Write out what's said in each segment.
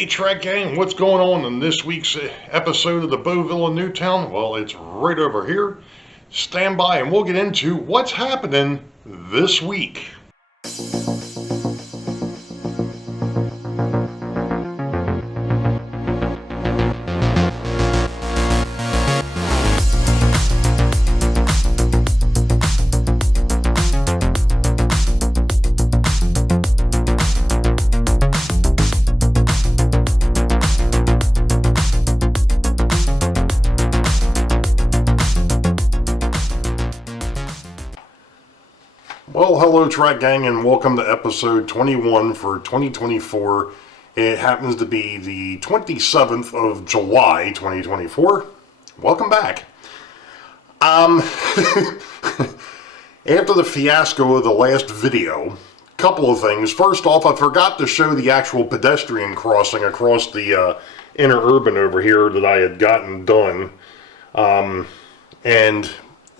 Hey Trek Gang, what's going on in this week's episode of the Boeville in Newtown? Well, it's right over here. Stand by and we'll get into what's happening this week. Well, hello Track Gang, and welcome to episode 21 for 2024. It happens to be the 27th of July, 2024. Welcome back. After the fiasco of the last video, a couple of things. First off, I forgot to show the actual pedestrian crossing across the interurban over here that I had gotten done. And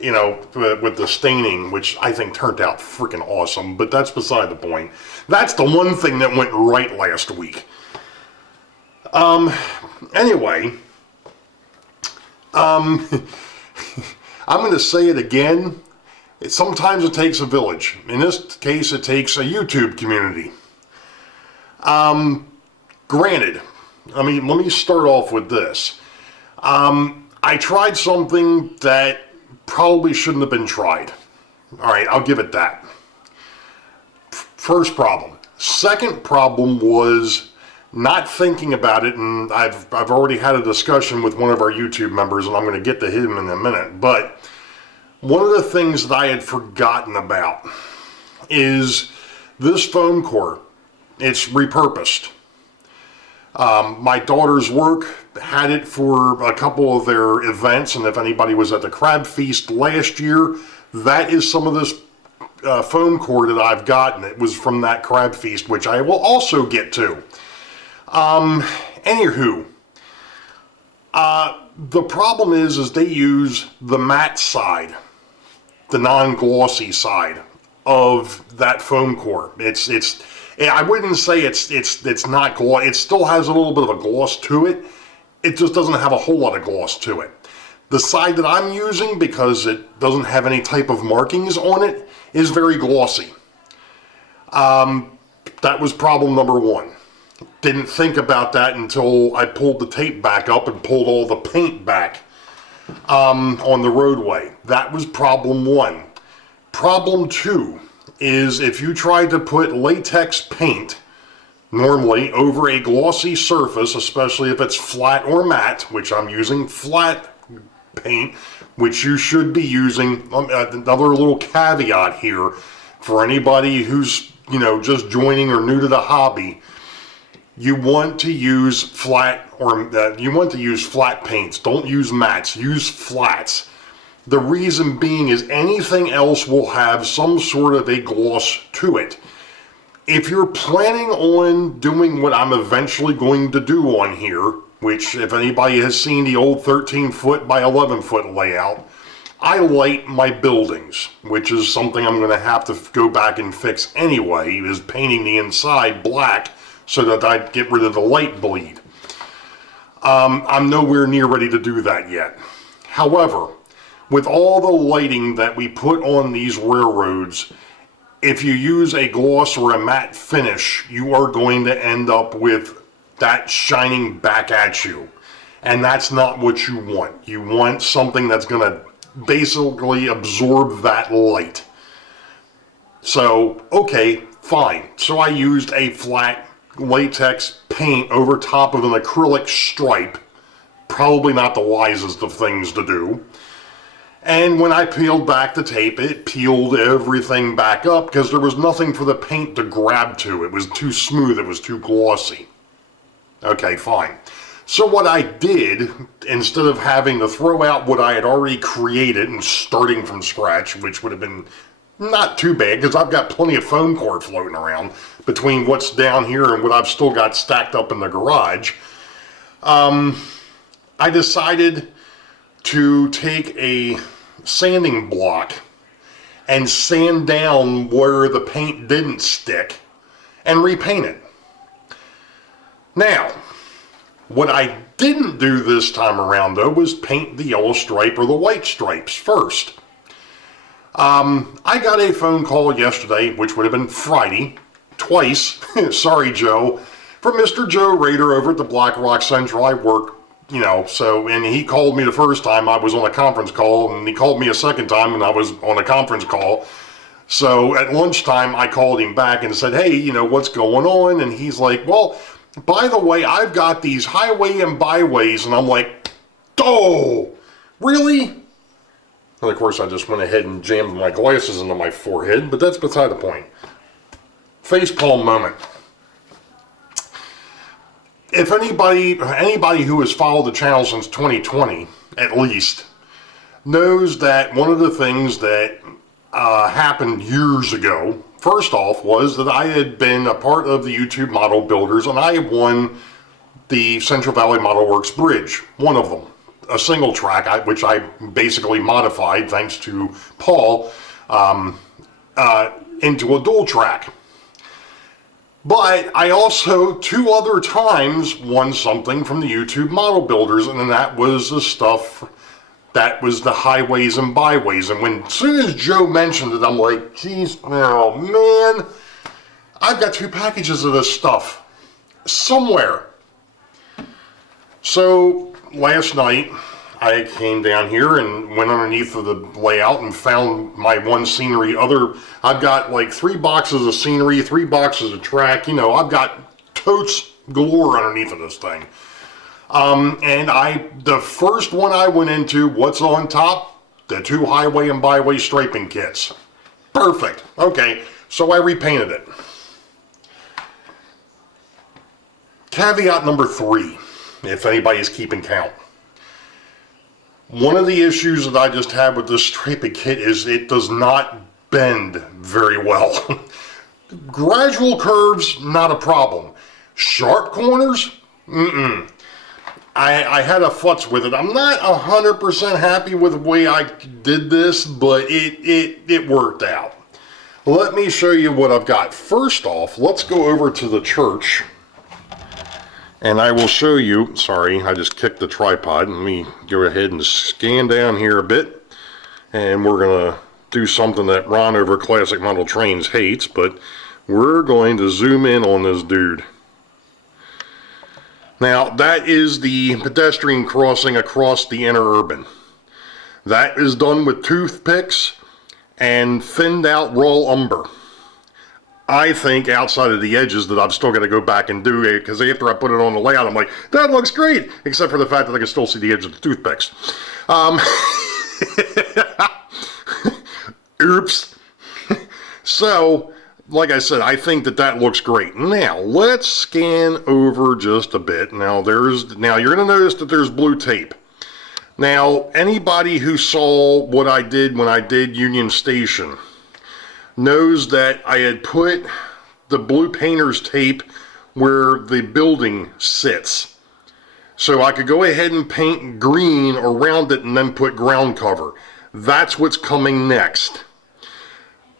you know, with the staining, which I think turned out freaking awesome, but that's beside the point. That's the one thing that went right last week. Anyway, I'm going to say it again. Sometimes it takes a village. In this case, it takes a YouTube community. Granted, let me start off with this. I tried something that probably shouldn't have been tried. All right, I'll give it that. First problem. Second problem was not thinking about it, and I've already had a discussion with one of our YouTube members, and I'm going to get to him in a minute, but one of the things that I had forgotten about is this foam core. It's repurposed. My daughter's work had it for a couple of their events, and if anybody was at the Crab Feast last year, that is some of this foam core that I've gotten. It was from that Crab Feast, which I will also get to. Anywho, the problem is they use the matte side, the non-glossy side of that foam core. I wouldn't say it's not gloss. It still has a little bit of a gloss to it. It just doesn't have a whole lot of gloss to it. The side that I'm using, because it doesn't have any type of markings on it, is very glossy. That was problem number one. Didn't think about that until I pulled the tape back up and pulled all the paint back on the roadway. That was problem one. Problem two is if you try to put latex paint normally over a glossy surface, especially if it's flat or matte, which I'm using flat paint, which you should be using. Another little caveat here for anybody who's, just joining or new to the hobby. You want to use flat paints. Don't use mattes. Use flats. The reason being is anything else will have some sort of a gloss to it. If you're planning on doing what I'm eventually going to do on here, which if anybody has seen the old 13-foot by 11-foot layout, I light my buildings, which is something I'm going to have to go back and fix anyway, is painting the inside black so that I get rid of the light bleed. I'm nowhere near ready to do that yet. However, with all the lighting that we put on these railroads, if you use a gloss or a matte finish, you are going to end up with that shining back at you. And that's not what you want. You want something that's going to basically absorb that light. So, okay, fine. So I used a flat latex paint over top of an acrylic stripe. Probably not the wisest of things to do. And when I peeled back the tape, it peeled everything back up because there was nothing for the paint to grab to. It was too smooth, it was too glossy. Okay, fine. So what I did, instead of having to throw out what I had already created and starting from scratch, which would have been not too bad because I've got plenty of foam core floating around between what's down here and what I've still got stacked up in the garage, I decided to take a sanding block and sand down where the paint didn't stick and repaint it. Now, what I didn't do this time around, though, was paint the yellow stripe or the white stripes first. I got a phone call yesterday, which would have been Friday, twice, sorry Joe, from Mr. Joe Rader over at the Black Rock Central. I work, and he called me the first time I was on a conference call, and he called me a second time and I was on a conference call. So at lunchtime, I called him back and said, hey, what's going on? And he's like, well, by the way, I've got these highway and byways. And I'm like, oh, really? And of course, I just went ahead and jammed my glasses into my forehead, but that's beside the point. Facepalm moment. If anybody who has followed the channel since 2020, at least, knows that one of the things that happened years ago, first off, was that I had been a part of the YouTube Model Builders, and I had won the Central Valley Model Works Bridge, one of them. A single track, which I basically modified, thanks to Paul, into a dual track. But I also, 2 other times, won something from the YouTube Model Builders, and that was the stuff, that was the highways and byways. And as soon as Joe mentioned it, I'm like, geez, oh man, I've got 2 packages of this stuff somewhere. So last night, I came down here and went underneath of the layout and found my one scenery I've got like 3 boxes of scenery, 3 boxes of track, I've got totes galore underneath of this thing. And the first one I went into, what's on top? The 2 highway and byway striping kits. Perfect. Okay, so I repainted it. Caveat number 3, if anybody's keeping count. One of the issues that I just have with this striping kit is it does not bend very well. Gradual curves, not a problem. Sharp corners? I had a futz with it. I'm not 100% happy with the way I did this, but it worked out. Let me show you what I've got. First off, let's go over to the church. And I will show you, sorry, I just kicked the tripod. Let me go ahead and scan down here a bit. And we're going to do something that Ron over Classic Model Trains hates, but we're going to zoom in on this dude. Now, that is the pedestrian crossing across the interurban. That is done with toothpicks and thinned out raw umber. I think outside of the edges that I've still got to go back and do it, because after I put it on the layout, I'm like, that looks great, except for the fact that I can still see the edge of the toothpicks. Oops. So, like I said, I think that looks great. Now, let's scan over just a bit. Now, you're going to notice that there's blue tape. Now, anybody who saw what I did when I did Union Station knows that I had put the blue painter's tape where the building sits. So I could go ahead and paint green around it and then put ground cover. That's what's coming next.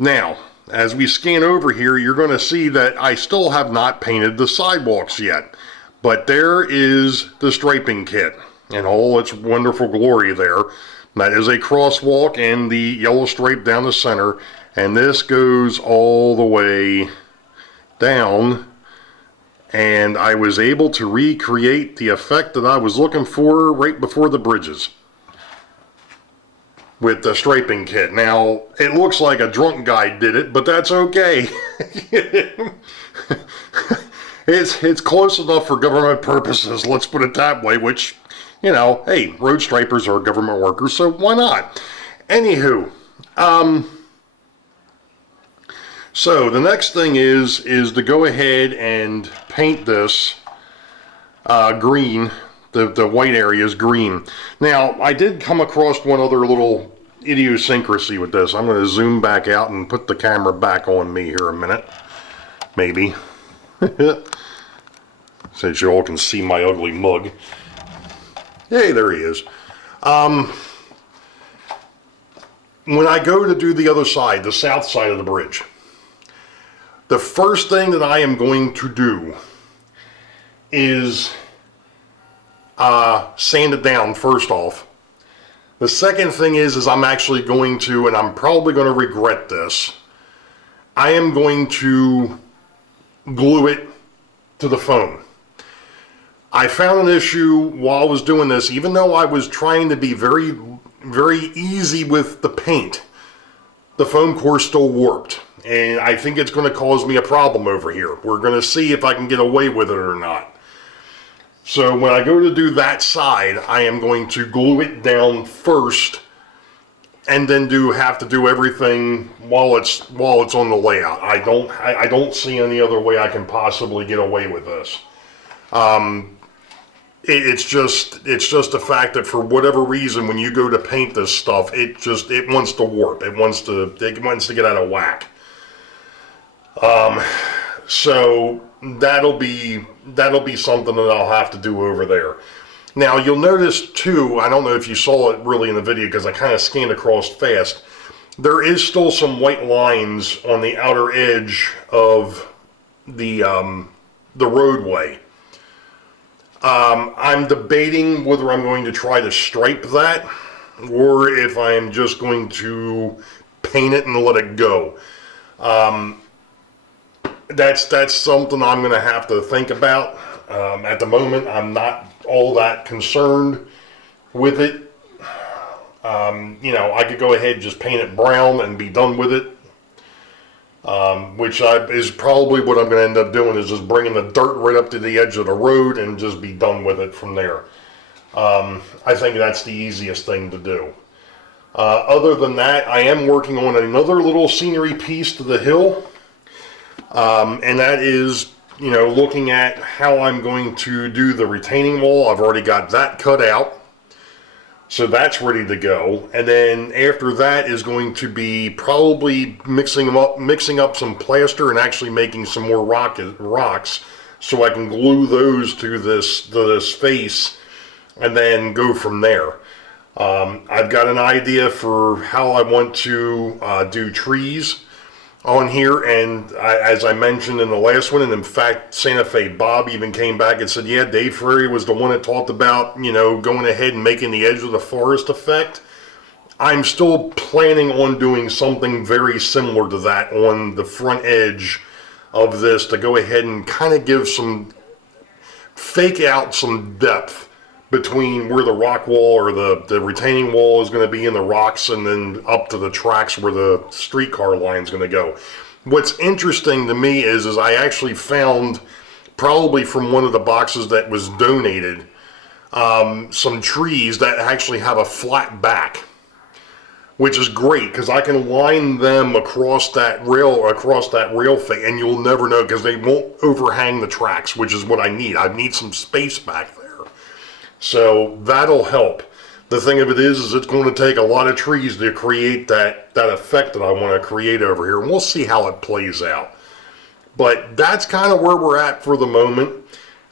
Now, as we scan over here, you're going to see that I still have not painted the sidewalks yet. But there is the striping kit in all its wonderful glory there. That is a crosswalk and the yellow stripe down the center. And this goes all the way down, and I was able to recreate the effect that I was looking for right before the bridges with the striping kit. Now, it looks like a drunk guy did it, but that's okay. It's close enough for government purposes, let's put it that way, which, hey, road stripers are government workers, so why not? Anywho, so the next thing is to go ahead and paint this green. The white area is green. Now, I did come across one other little idiosyncrasy with this. I'm going to zoom back out and put the camera back on me here a minute. Maybe. Since you all can see my ugly mug. Hey, there he is. When I go to do the other side, the south side of the bridge, the first thing that I am going to do is sand it down first off. The second thing is I'm actually going to, and I'm probably going to regret this, I am going to glue it to the phone. I found an issue while I was doing this, even though I was trying to be very, very easy with the paint, the foam core still warped. And I think it's going to cause me a problem over here. We're going to see if I can get away with it or not. So when I go to do that side, I am going to glue it down first, and then have to do everything while it's on the layout. I don't see any other way I can possibly get away with this. It's just a fact that for whatever reason, when you go to paint this stuff, it wants to warp. It wants to get out of whack. So that'll be something that I'll have to do over there. Now you'll notice too, I don't know if you saw it really in the video because I kind of scanned across fast, there is still some white lines on the outer edge of the roadway. I'm debating whether I'm going to try to stripe that or if I'm just going to paint it and let it go. That's something I'm going to have to think about. At the moment, I'm not all that concerned with it. I could go ahead and just paint it brown and be done with it. Which is probably what I'm going to end up doing, is just bringing the dirt right up to the edge of the road and just be done with it from there. I think that's the easiest thing to do. Other than that, I am working on another little scenery piece to the hill. And that is, looking at how I'm going to do the retaining wall. I've already got that cut out. So that's ready to go. And then after that is going to be probably mixing up some plaster and actually making some more rocks so I can glue those to this face and then go from there. I've got an idea for how I want to do trees on here, and as I mentioned in the last one, and in fact Santa Fe Bob even came back and said, yeah, Dave Ferry was the one that talked about, going ahead and making the edge of the forest effect. I'm still planning on doing something very similar to that on the front edge of this, to go ahead and kind of fake out some depth between where the rock wall or the retaining wall is going to be in the rocks, and then up to the tracks where the streetcar line is going to go. What's interesting to me is I actually found, probably from one of the boxes that was donated, some trees that actually have a flat back, which is great because I can line them across that rail face, and you'll never know because they won't overhang the tracks, which is what I need. I need some space back there. So that'll help. The thing of it is it's going to take a lot of trees to create that effect that I want to create over here. And we'll see how it plays out. But that's kind of where we're at for the moment.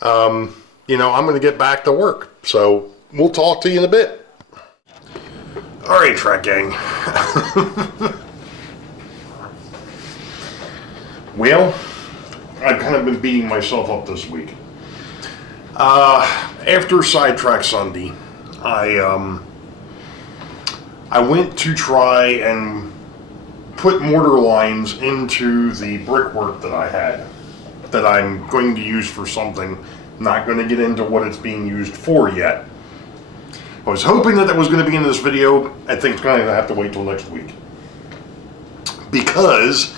I'm going to get back to work. So we'll talk to you in a bit. All right, Track Gang. Well, I've kind of been beating myself up this week. After Sidetrack Sunday, I went to try and put mortar lines into the brickwork that I had, that I'm going to use for something. Not going to get into what it's being used for yet. I was hoping that was going to be in this video. I think it's going to have to wait till next week. Because,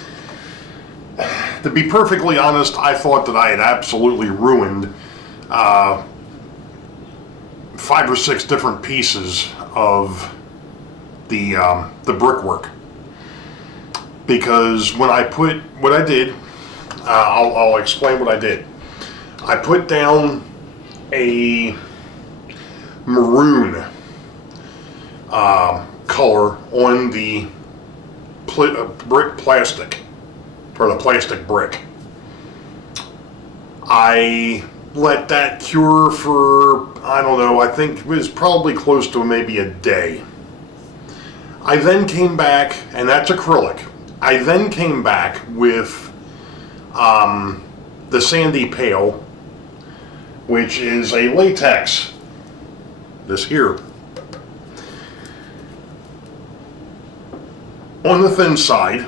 to be perfectly honest, I thought that I had absolutely ruined 5 or 6 different pieces of the brickwork, because when I put what I did, I'll explain what I did. I put down a maroon color on the brick plastic, or the plastic brick. I let that cure for, I don't know, I think it was probably close to maybe a day. I then came back, and that's acrylic. I then came back with the sandy pail which is a latex, this here. On the thin side,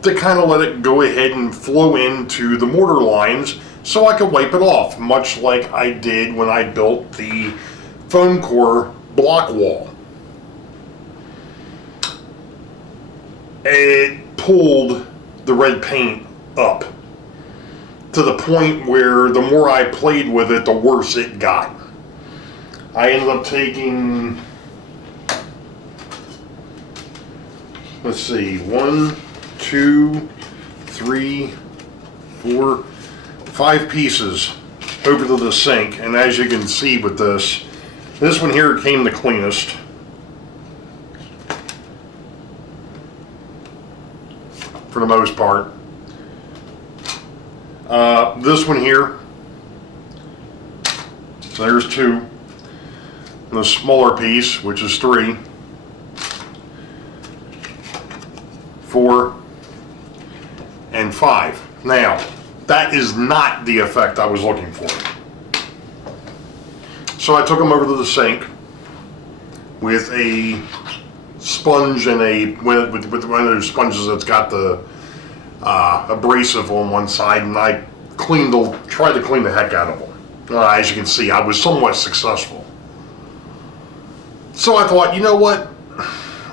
to kind of let it go ahead and flow into the mortar lines so I could wipe it off, much like I did when I built the foam core block wall. It pulled the red paint up to the point where the more I played with it, the worse it got. I ended up taking, let's see, 1, 2, 3, 4, 5 pieces over to the sink, and as you can see with this one here came the cleanest. For the most part. This one here, so there's 2. And the smaller piece, which is 3, 4, and 5. Now, that is not the effect I was looking for. So I took them over to the sink with a sponge and with one of those sponges that's got the abrasive on one side, and I tried to clean the heck out of them. As you can see, I was somewhat successful. So I thought, you know what?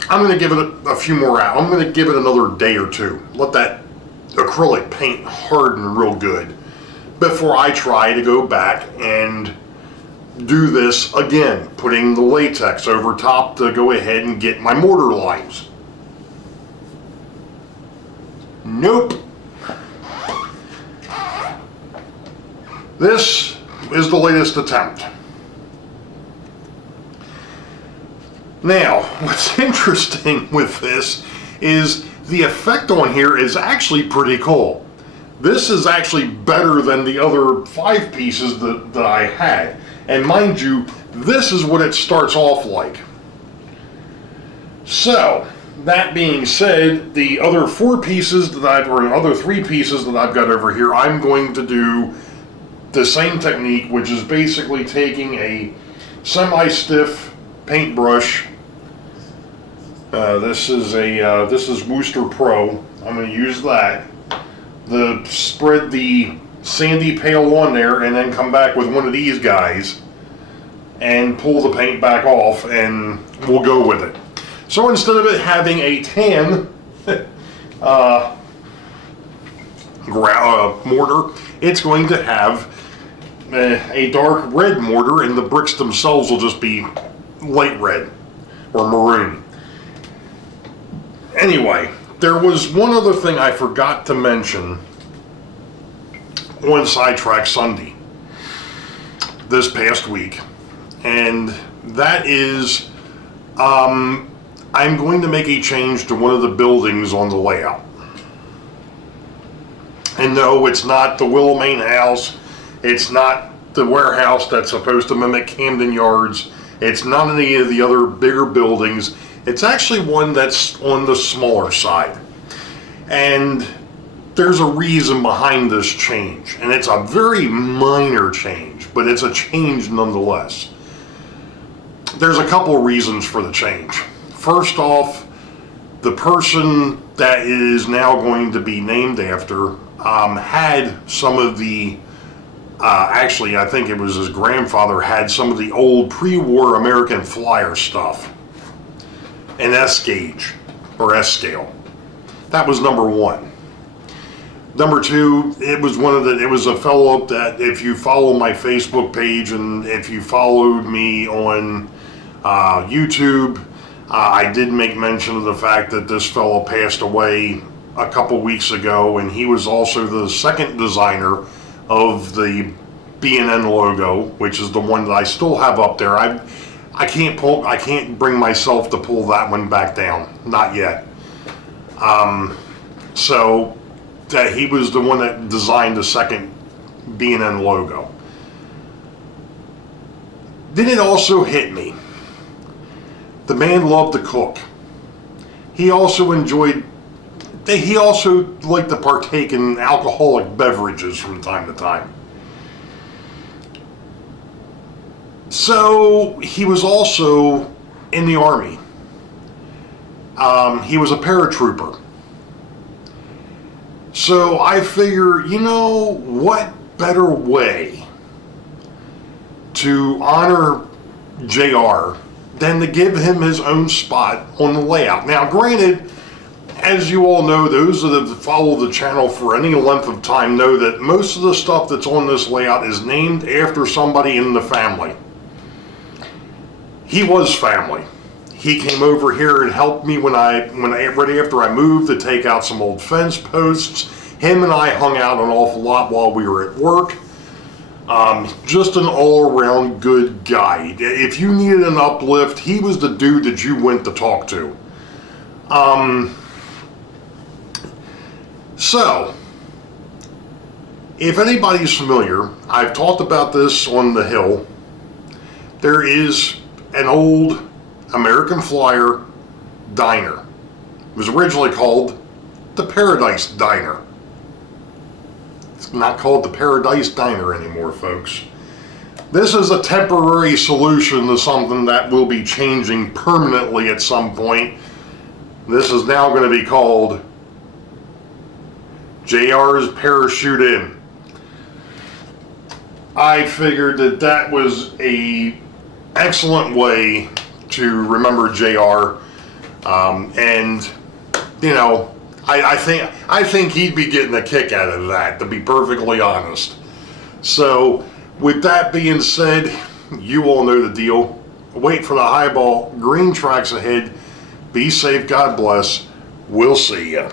I'm going to give it a few more hours. I'm going to give it another day or two. Let that acrylic paint harden real good before I try to go back and do this again, putting the latex over top to go ahead and get my mortar lines. Nope. This is the latest attempt. Now, what's interesting with this is the effect on here is actually pretty cool. This is actually better than the other 5 pieces that I had. And mind you, this is what it starts off like. So, that being said, the other 4 pieces or other 3 pieces that I've got over here, I'm going to do the same technique, which is basically taking a semi-stiff paintbrush. This is Wooster Pro. I'm going to use that. Spread the sandy pale on there, and then come back with one of these guys and pull the paint back off, and we'll go with it. So instead of it having a tan mortar, it's going to have a dark red mortar, and the bricks themselves will just be light red or maroon. Anyway, there was one other thing I forgot to mention on Sidetrack Sunday this past week, and that is I'm going to make a change to one of the buildings on the layout. And no, it's not the Willow Main house. It's not the warehouse that's supposed to mimic Camden Yards. It's not any of the other bigger buildings. It's actually one that's on the smaller side. And there's a reason behind this change. And it's a very minor change, but it's a change nonetheless. There's a couple of reasons for the change. First off, the person that is now going to be named after had some of the, actually I think it was his grandfather had some of the old pre-war American Flyer stuff. An S gauge or S scale. That was number 1. Number 2, it was a fellow that, if you follow my Facebook page and if you followed me on YouTube, I did make mention of the fact that this fellow passed away a couple weeks ago, and he was also the second designer of the B&N logo, which is the one that I still have up there. I can't bring myself to pull that one back down, not yet. So that he was the one that designed the second B&N logo. Then it also hit me. The man loved to cook. He also liked to partake in alcoholic beverages from time to time. So he was also in the Army. He was a paratrooper. So I figure, you know, what better way to honor JR than to give him his own spot on the layout. Now, granted, as you all know, those that have followed the channel for any length of time know that most of the stuff that's on this layout is named after somebody in the family. He was family. He came over here and helped me when right after I moved to take out some old fence posts. Him and I hung out an awful lot while we were at work. Just an all-around good guy. If you needed an uplift, he was the dude that you went to talk to. So, if anybody's familiar, I've talked about this on the Hill. There is an old American Flyer diner. It was originally called the Paradise Diner. It's not called the Paradise Diner anymore, folks. This is a temporary solution to something that will be changing permanently at some point. This is now going to be called JR's Parachute Inn. I figured that that was a excellent way to remember JR, and you know, I think he'd be getting a kick out of that, to be perfectly honest. So, with that being said, you all know the deal. Wait for the highball. Green tracks ahead. Be safe. God bless. We'll see ya.